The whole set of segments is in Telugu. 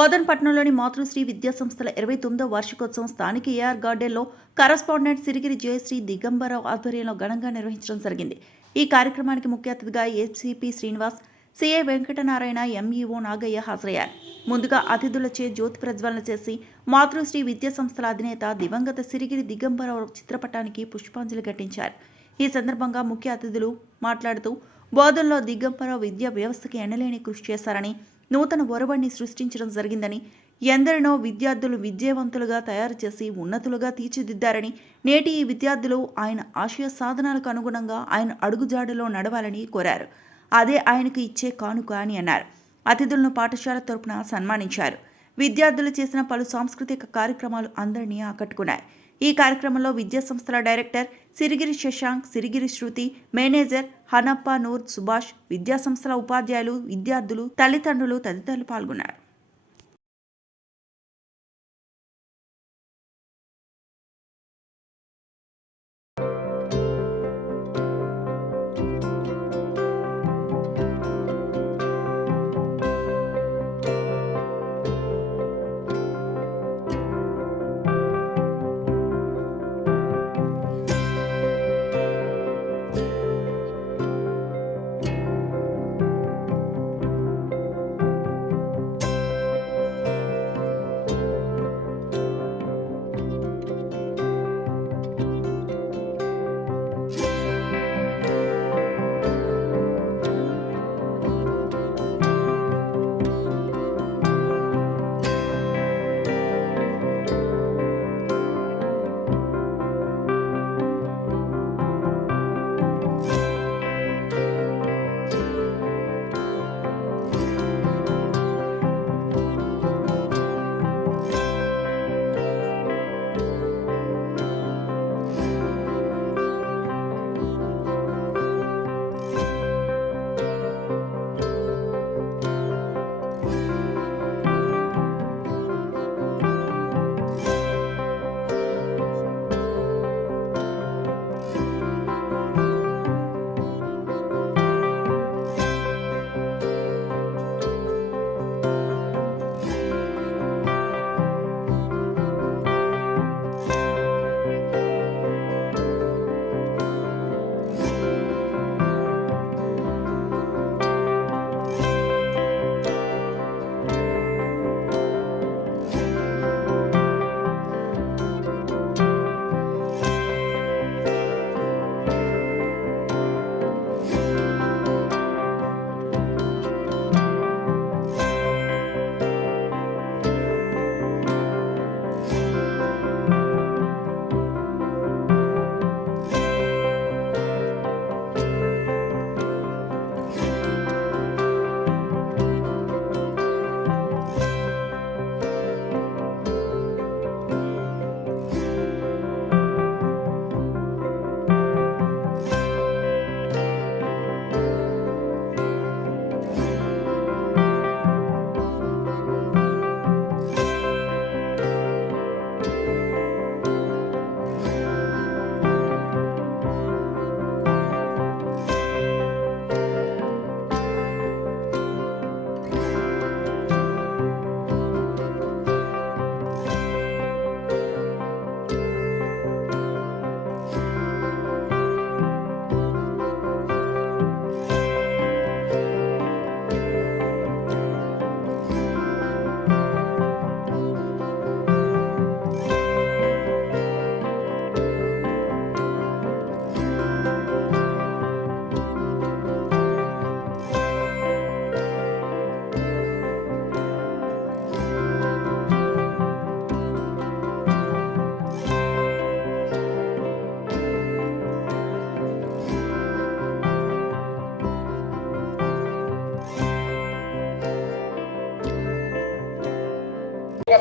బోధన్పట్నంలోని మాతృశ్రీ విద్యాసంస్థల 29వ వార్షికోత్సవం స్థానిక ఏఆర్ గార్డెన్లో కరస్పాండెంట్ సిరిగిరి జయశ్రీ దిగంబరరావు ఆధ్వర్యంలో ఘనంగా నిర్వహించడం జరిగింది. ఈ కార్యక్రమానికి ముఖ్య అతిథిగా ACP Srinivas, CI Venkatanarayana, MEO Nagaiah హాజరయ్యారు. ముందుగా అతిథులచే జ్యోతి ప్రజ్వలన చేసి మాతృశ్రీ విద్యాసంస్థల అధినేత దివంగత సిరిగిరి దిగంబరరావు చిత్రపటానికి పుష్పాంజలి ఘటించారు. ఈ సందర్భంగా ముఖ్య అతిథులు మాట్లాడుతూ బోధనలో దిగంబరరావు విద్యా వ్యవస్థకి ఎనలేని కృషి చేశారని, నూతన ఒరవడిని సృష్టించడం జరిగిందని, ఎందరినో విద్యార్థులు విద్యావంతులుగా తయారు చేసి ఉన్నతులుగా తీర్చిదిద్దారని, నేటి ఈ విద్యార్థులు ఆయన ఆశయ సాధనాలకు అనుగుణంగా ఆయన అడుగుజాడలో నడవాలని కోరారు. అదే ఆయనకు ఇచ్చే కానుక అని అన్నారు. అతిథులను పాఠశాల తరపున సన్మానించారు. విద్యార్థులు చేసిన పలు సాంస్కృతిక కార్యక్రమాలు అందరినీ ఆకట్టుకున్నాయి. ఈ కార్యక్రమంలో విద్యాసంస్థల డైరెక్టర్ సిరిగిరి శశాంక్, సిరిగిరి శృతి, మేనేజర్ హనప్ప నూర్ సుభాష్, విద్యాసంస్థల ఉపాధ్యాయులు, విద్యార్థులు, తల్లిదండ్రులు తదితరులు పాల్గొన్నారు.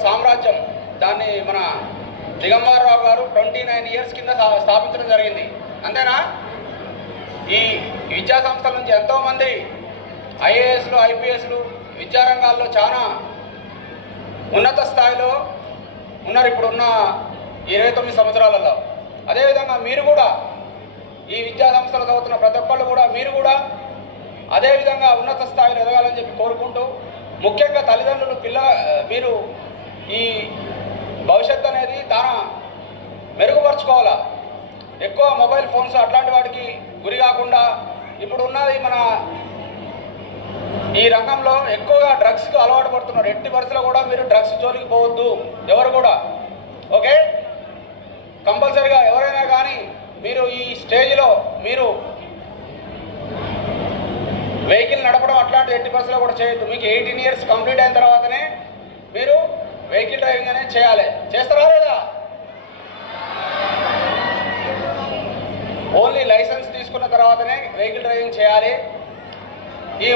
సామ్రాజ్యం దాన్ని మన దిగంబరరావు గారు 29 ఇయర్స్ కింద స్థాపించడం జరిగింది. అంతేనా? ఈ విద్యా సంస్థల నుంచి ఎంతోమంది ఐఏఎస్లు, ఐపీఎస్లు విద్యారంగాల్లో చాలా ఉన్నత స్థాయిలో ఉన్నారు ఇప్పుడున్న 29 సంవత్సరాలలో. అదేవిధంగా మీరు కూడా ఈ విద్యా సంస్థలు చదువుతున్న ప్రతి ఒక్కళ్ళు కూడా మీరు కూడా అదేవిధంగా ఉన్నత స్థాయిలో ఎదగాలని చెప్పి కోరుకుంటూ ముఖ్యంగా తల్లిదండ్రులు మీరు ఈ భవిష్యత్తు అనేది చాలా మెరుగుపరుచుకోవాలా. ఎక్కువ మొబైల్ ఫోన్స్ అట్లాంటి వాటికి గురి కాకుండా ఇప్పుడు ఉన్నది మన ఈ రంగంలో ఎక్కువగా డ్రగ్స్కి అలవాటు పడుతున్నారు. ఎట్టి పరిస్థితుల్లో కూడా మీరు డ్రగ్స్ జోలికి పోవద్దు ఎవరు కూడా. ఓకే, కంపల్సరీగా ఎవరైనా కానీ మీరు ఈ స్టేజ్లో మీరు వెహికల్ నడపడం అట్లాంటి ఎట్టి పరిస్థితుల్లో కూడా చేయొద్దు. మీకు 18 years కంప్లీట్ అయిన తర్వాతనే మీరు వెహికల్ డ్రైవింగ్ అనేది చేయాలి. చేస్తారా లేదా? ఓన్లీ లైసెన్స్ తీసుకున్న తర్వాతనే వెహికల్ డ్రైవింగ్ చేయాలి. ఈ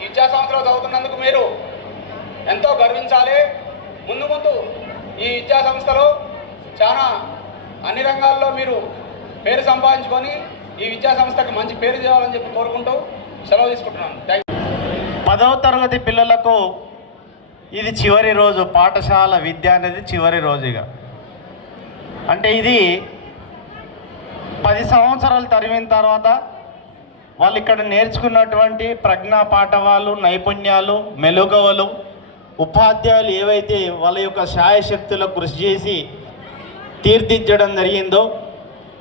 విద్యా సంస్థలో చదువుతున్నందుకు మీరు ఎంతో గర్వించాలి. ముందు ఈ విద్యా సంస్థలో చాలా అన్ని రంగాల్లో మీరు పేరు సంపాదించుకొని ఈ విద్యా సంస్థకి మంచి పేరు చేయాలని చెప్పి కోరుకుంటూ సెలవు తీసుకుంటున్నాను. 10వ తరగతి పిల్లలకు ఇది చివరి రోజు. పాఠశాల విద్య అనేది చివరి రోజుగా. అంటే ఇది 10 సంవత్సరాలు తరిమిన తర్వాత వాళ్ళు ఇక్కడ నేర్చుకున్నటువంటి ప్రజ్ఞా పాఠవాలు, నైపుణ్యాలు, మెలకువలు, ఉపాధ్యాయులు ఏవైతే వాళ్ళ యొక్క శాయశక్తులకు కృషి చేసి తీర్చిదిద్దడం జరిగిందో,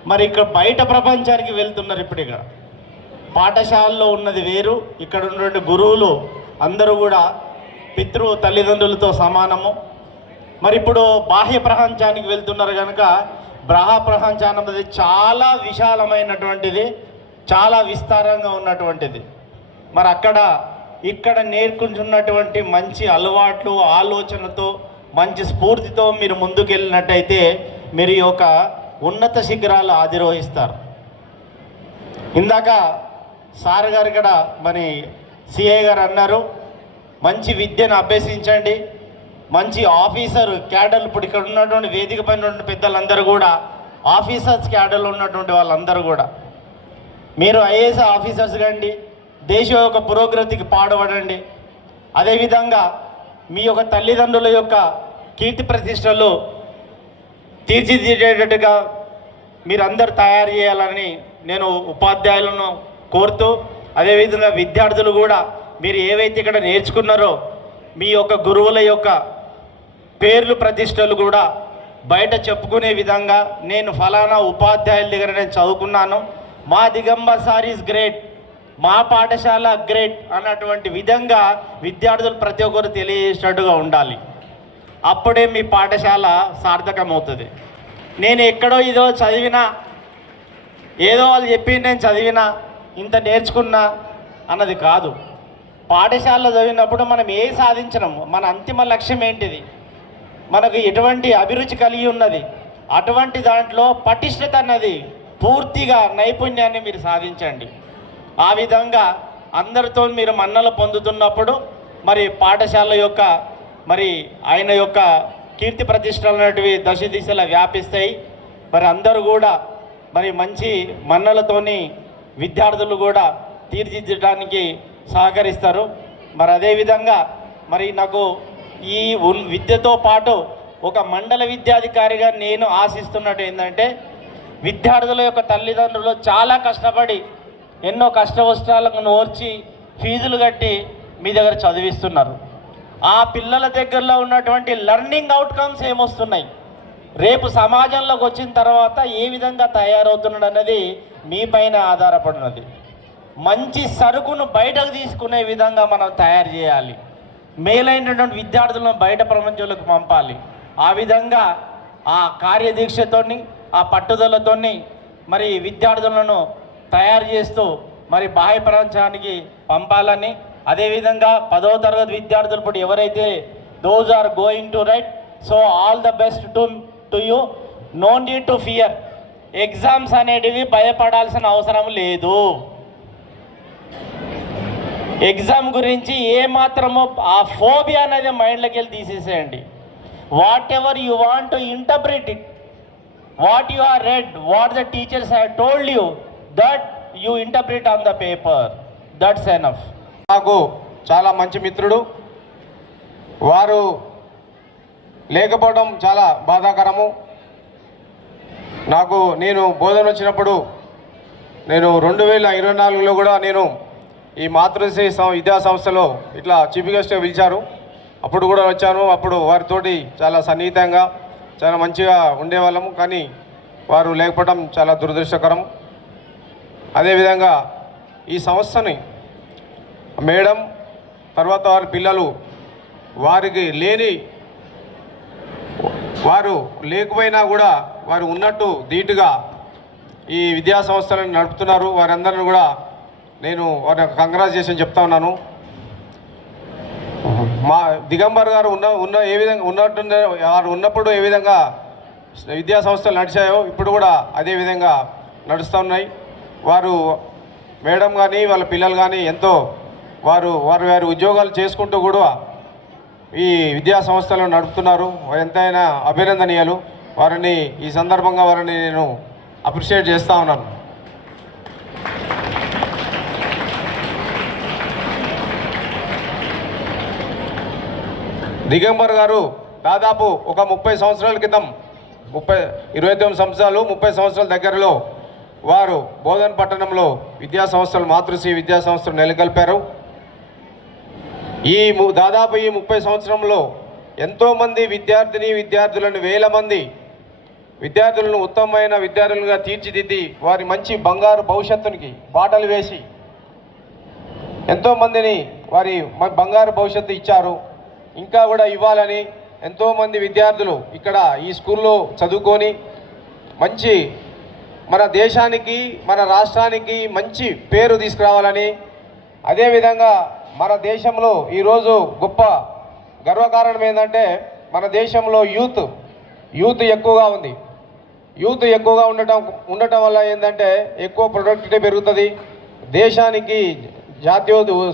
మరి ఇక్కడ బయట ప్రపంచానికి వెళ్తున్నారు. ఇప్పుడు ఇక్కడ పాఠశాలలో ఉన్నది వేరు, ఇక్కడ ఉన్నటువంటి గురువులు అందరూ కూడా తల్లిదండ్రులతో సమానము. మరి ఇప్పుడు బాహ్య ప్రపంచానికి వెళ్తున్నారు కనుక బాహ్య ప్రపంచం అనేది చాలా విశాలమైనటువంటిది, చాలా విస్తారంగా ఉన్నటువంటిది. మరి ఇక్కడ నేర్చుకున్నటువంటి మంచి అలవాట్లు, ఆలోచనతో, మంచి స్ఫూర్తితో మీరు ముందుకెళ్ళినట్టయితే మీరు ఈ యొక్క ఉన్నత శిఖరాలు అధిరోహిస్తారు. ఇందాక సార్ గారు ఇక్కడ మరి సిఐ గారు అన్నారు, మంచి విద్యను అభ్యసించండి, మంచి ఆఫీసర్ క్యాడర్లు. ఇప్పుడు ఇక్కడ ఉన్నటువంటి వేదిక పైన ఉన్నటువంటి పెద్దలందరూ కూడా ఆఫీసర్స్ క్యాడర్లు ఉన్నటువంటి వాళ్ళందరూ కూడా మీరు ఐఏఎస్ ఆఫీసర్స్ కండి, దేశం యొక్క పురోగతికి పాటుపడండి. అదేవిధంగా మీ యొక్క తల్లిదండ్రుల యొక్క కీర్తి ప్రతిష్టలు తీర్చిదిద్దేటట్టుగా మీరందరూ తయారు చేయాలని నేను ఉపాధ్యాయులను కోరుతూ, అదేవిధంగా విద్యార్థులు కూడా మీరు ఏవైతే ఇక్కడ నేర్చుకున్నారో మీ యొక్క గురువుల యొక్క పేర్లు ప్రతిష్టలు కూడా బయట చెప్పుకునే విధంగా, నేను ఫలానా ఉపాధ్యాయుల దగ్గర నేను చదువుకున్నాను, మా దిగంబర్ సార్ ఈజ్ గ్రేట్, మా పాఠశాల గ్రేట్ అన్నటువంటి విధంగా విద్యార్థులు ప్రతి ఒక్కరు తెలియజేసేటట్టుగా ఉండాలి. అప్పుడే మీ పాఠశాల సార్థకమవుతుంది. నేను ఎక్కడో ఇదో చదివినా, ఏదో వాళ్ళు చెప్పి నేను చదివినా, ఇంత నేర్చుకున్నా అన్నది కాదు. పాఠశాలలో చదివినప్పుడు మనం ఏ సాధించడం, మన అంతిమ లక్ష్యం ఏంటిది, మనకు ఎటువంటి అభిరుచి కలిగి ఉన్నది, అటువంటి దాంట్లో పటిష్టత అన్నది పూర్తిగా నైపుణ్యాన్ని మీరు సాధించండి. ఆ విధంగా అందరితో మీరు మన్నలు పొందుతున్నప్పుడు మరి పాఠశాల యొక్క మరి ఆయన యొక్క కీర్తి ప్రతిష్టలు అనేటివి దశ దిశలా వ్యాపిస్తాయి. మరి అందరూ కూడా మరి మంచి మన్నలతోని విద్యార్థులు కూడా తీర్చిదిద్దడానికి సహకరిస్తారు. మరి అదేవిధంగా మరి నాకు ఈ విద్యతో పాటు ఒక మండల విద్యాధికారిగా నేను ఆశిస్తున్నట్టు ఏంటంటే, విద్యార్థుల యొక్క తల్లిదండ్రులు చాలా కష్టపడి ఎన్నో కష్టవష్టాలను ఓర్చి ఫీజులు కట్టి మీ దగ్గర చదివిస్తున్నారు. ఆ పిల్లల దగ్గరలో ఉన్నటువంటి లెర్నింగ్ అవుట్కమ్స్ ఏమొస్తున్నాయి, రేపు సమాజంలోకి వచ్చిన తర్వాత ఏ విధంగా తయారవుతున్నాడు అన్నది మీ పైన ఆధారపడినది. మంచి సరుకును బయటకు తీసుకునే విధంగా మనం తయారు చేయాలి. మేలైనటువంటి విద్యార్థులను బయట ప్రపంచంలోకి పంపాలి. ఆ విధంగా ఆ కార్యదీక్షతోని, ఆ పట్టుదలతోని మరి విద్యార్థులను తయారు చేస్తూ మరి బాహ్య ప్రపంచానికి పంపాలని, అదేవిధంగా 10వ తరగతి విద్యార్థులు ఇప్పుడు ఎవరైతే those are going to write, so all the best to you. No need to fear. Exams అనేటివి భయపడాల్సిన అవసరం లేదు. ఎగ్జామ్ గురించి ఏమాత్రమో ఆ ఫోబియా అనేది మైండ్లోకి వెళ్ళి తీసేసేయండి. Whatever you want to interpret it, what you are read, what the teachers have told you, that you interpret on the paper, that's enough. నాకు చాలా మంచి మిత్రుడు, వారు లేకపోవడం చాలా బాధాకరము. నేను బోధన వచ్చినప్పుడు నేను 2024లో కూడా నేను ఈ మాతృశ్రీ విద్యా సంస్థలో ఇట్లా చీఫ్ గెస్ట్గా పిలిచారు. అప్పుడు కూడా వచ్చాను. అప్పుడు వారితోటి చాలా సన్నిహితంగా చాలా మంచిగా ఉండేవాళ్ళము. కానీ వారు లేకపోవడం చాలా దురదృష్టకరం. అదేవిధంగా ఈ సంస్థని మేడం తర్వాత వారి పిల్లలు వారు లేకపోయినా కూడా వారు ఉన్నట్టు ధీటుగా ఈ విద్యా సంస్థలను నడుపుతున్నారు. వారందరిని కూడా నేను వారి కంగ్రాచులేషన్ చెప్తా ఉన్నాను. మా దిగంబర్ గారు ఉన్న ఏ విధంగా వారు ఉన్నప్పుడు ఏ విధంగా విద్యా సంస్థలు నడిచాయో ఇప్పుడు కూడా అదే విధంగా నడుస్తూ ఉన్నాయి. వారు మేడం కానీ వాళ్ళ పిల్లలు కానీ ఎంతో వారి ఉద్యోగాలు చేసుకుంటూ కూడా ఈ విద్యా సంస్థలను నడుపుతున్నారు. వారు ఎంతైనా అభినందనీయాలు. వారిని ఈ సందర్భంగా వారిని నేను అప్రిషియేట్ చేస్తూ ఉన్నాను. దిగంబర్ గారు దాదాపు ఒక 30 సంవత్సరాల క్రితం 29 సంవత్సరాలు 30 సంవత్సరాల దగ్గరలో వారు బోధన్ పట్టణంలో విద్యా సంస్థలు మాతృశ్రీ విద్యా సంస్థలు నెలకొల్పారు. దాదాపు ఈ 30 సంవత్సరంలో ఎంతోమంది విద్యార్థులను వేల మంది విద్యార్థులను ఉత్తమమైన విద్యార్థులుగా తీర్చిదిద్ది వారి మంచి బంగారు భవిష్యత్తునికి బాటలు వేసి ఎంతోమందిని వారి బంగారు భవిష్యత్తు ఇచ్చారు. ఇంకా కూడా ఇవ్వాలని ఎంతోమంది విద్యార్థులు ఇక్కడ ఈ స్కూల్లో చదువుకొని మంచి మన దేశానికి మన రాష్ట్రానికి మంచి పేరు తీసుకురావాలని, అదేవిధంగా మన దేశంలో ఈరోజు గొప్ప గర్వకారణం ఏంటంటే మన దేశంలో యూత్ ఎక్కువగా ఉంది. యూత్ ఎక్కువగా ఉండటం వల్ల ఏంటంటే ఎక్కువ ప్రొడక్టివిటీ పెరుగుతుంది. దేశానికి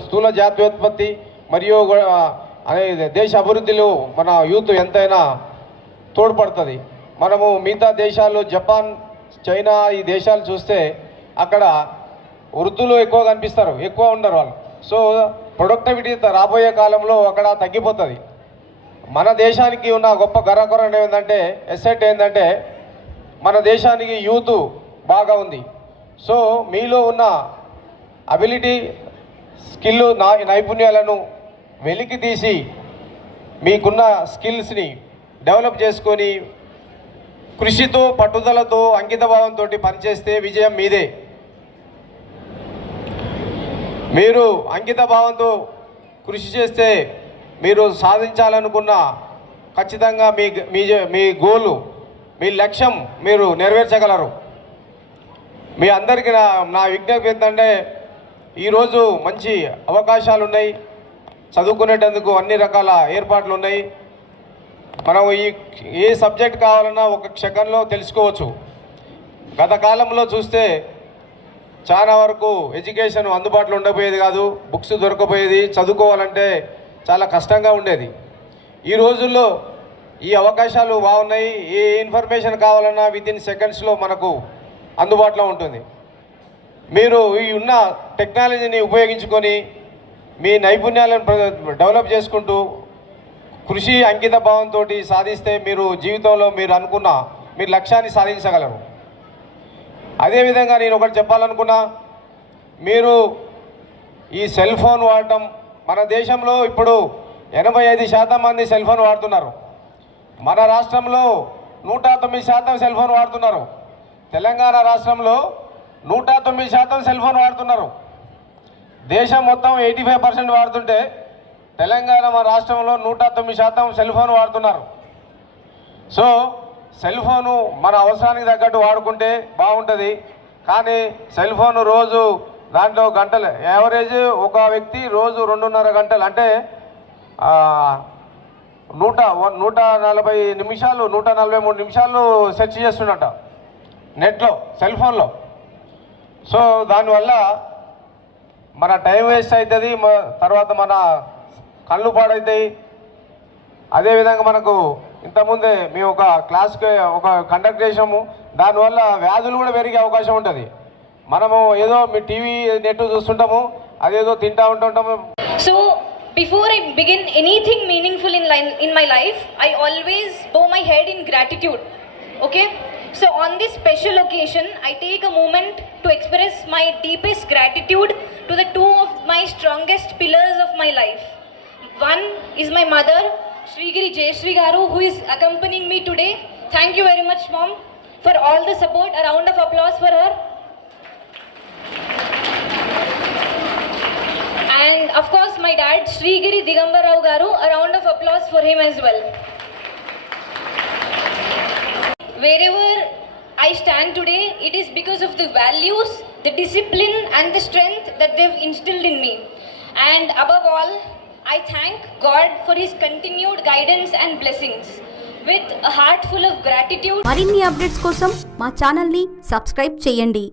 స్థూల జాతీయోత్పత్తి మరియు దేశ అభివృద్ధిలో మన యూత్ ఎంతైనా తోడ్పడుతుంది. మనము మిగతా దేశాలు జపాన్ చైనా ఈ దేశాలు చూస్తే అక్కడ వృద్ధులు ఎక్కువ కనిపిస్తారు, ఎక్కువ ఉండరు వాళ్ళు. సో ప్రొడక్టివిటీ రాబోయే కాలంలో అక్కడ తగ్గిపోతుంది. మన దేశానికి ఉన్న గొప్ప గర్వకారణం ఏంటంటే ఎసెట్ ఏంటంటే మన దేశానికి యూత్ బాగా ఉంది. సో మీలో ఉన్న అబిలిటీ స్కిల్ నైపుణ్యాలను వెలికి తీసి మీకున్న స్కిల్స్ని డెవలప్ చేసుకొని కృషితో పట్టుదలతో అంకితభావంతో పనిచేస్తే విజయం మీదే. మీరు అంకితభావంతో కృషి చేస్తే మీరు సాధించాలనుకున్న ఖచ్చితంగా మీ గోలు మీ లక్ష్యం మీరు నెరవేర్చగలరు. మీ అందరికీ నా విజ్ఞప్తి ఏంటంటే ఈరోజు మంచి అవకాశాలు ఉన్నాయి, చదువుకునేటందుకు అన్ని రకాల ఏర్పాట్లు ఉన్నాయి. మనం ఏ సబ్జెక్ట్ కావాలన్నా ఒక క్షణంలో తెలుసుకోవచ్చు. గత కాలంలో చూస్తే చాలా వరకు ఎడ్యుకేషన్ అందుబాటులో ఉండకపోయేది కాదు, బుక్స్ దొరకపోయేది, చదువుకోవాలంటే చాలా కష్టంగా ఉండేది. ఈ రోజుల్లో ఈ అవకాశాలు బాగున్నాయి. ఏ ఇన్ఫర్మేషన్ కావాలన్నా వితిన్ సెకండ్స్లో మనకు అందుబాటులో ఉంటుంది. మీరు ఈ ఉన్న టెక్నాలజీని ఉపయోగించుకొని మీ నైపుణ్యాలను డెవలప్ చేసుకుంటూ కృషి అంకిత భావంతో సాధిస్తే మీరు జీవితంలో మీరు లక్ష్యాన్ని సాధించగలరు. అదేవిధంగా నేను ఒకటి చెప్పాలనుకున్నా, మీరు ఈ సెల్ ఫోన్ వాడటం మన దేశంలో ఇప్పుడు 85% మంది సెల్ ఫోన్ వాడుతున్నారు. మన రాష్ట్రంలో 109% సెల్ ఫోన్ వాడుతున్నారు. తెలంగాణ రాష్ట్రంలో 109% సెల్ ఫోన్ వాడుతున్నారు. దేశం మొత్తం 85% వాడుతుంటే తెలంగాణ మన రాష్ట్రంలో 109% సెల్ ఫోన్ వాడుతున్నారు. సో సెల్ ఫోను మన అవసరానికి తగ్గట్టు వాడుకుంటే బాగుంటుంది. కానీ సెల్ ఫోన్ రోజు దాంట్లో గంటలు యావరేజ్ ఒక వ్యక్తి రోజు 2.5 గంటలు అంటే 140 నిమిషాలు 143 నిమిషాలు సెర్చ్ చేస్తున్నట్ట నెట్లో సెల్ ఫోన్లో. సో దానివల్ల మన టైం వేస్ట్ అవుతుంది, తర్వాత మన కళ్ళు పాడవుతాయి. అదేవిధంగా మనకు ఇంతకుముందే మేము ఒక క్లాస్కి ఒక కండక్ట్ చేసాము, దానివల్ల వ్యాధులు కూడా పెరిగే అవకాశం ఉంటుంది. మనము ఏదో మీ టీవీ నెట్ చూస్తుంటాము, అదేదో తింటూ ఉంటుంటాము. So before I begin anything meaningful in my life, I always bow my head in gratitude. Okay, So on this special occasion, I take a moment to express my deepest gratitude to the two of my strongest pillars of my life. One is my mother, Srigiri Jayashree Garu, who is accompanying me today. Thank you very much, Mom, for all the support. A round of applause for her. And of course, my dad, Srigiri Digambara Rao Garu, a round of applause for him as well. Wherever I stand today, it is because of the values, the discipline and the strength that they've instilled in me. And above all, I thank God for His continued guidance and blessings. With a heart full of gratitude. మరిన్ని అప్డేట్స్ కోసం మా ఛానల్ని సబ్స్క్రైబ్ చేయండి.